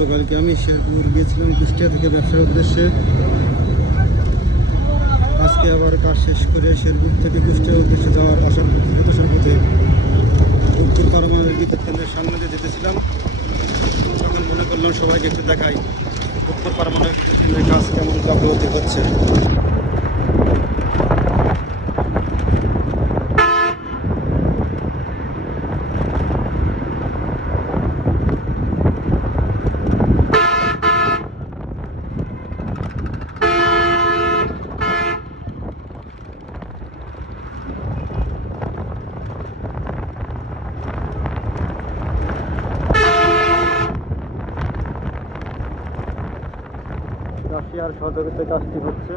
গতকালকে আমি শেরপুর গিয়েছিলাম কুষ্টিয়া থেকে ব্যবসার উদ্দেশ্যে। আজকে আবার কাজ শেষ করে শেরপুর থেকে কুষ্টিয়ার উদ্দেশ্যে যাওয়ার আসার পথে উত্তর পারমাণবিক বিদ্যুৎ কেন্দ্রের সামনে দিয়ে যেতেছিলাম। তখন মনে করলাম সবাইকে একটু দেখাই উত্তর পারমাণবিক বিদ্যুৎ কেন্দ্রের কাজ কেমন অগ্রগতি হচ্ছে। রাশিয়ার সহযোগিতায় কাজটি হচ্ছে।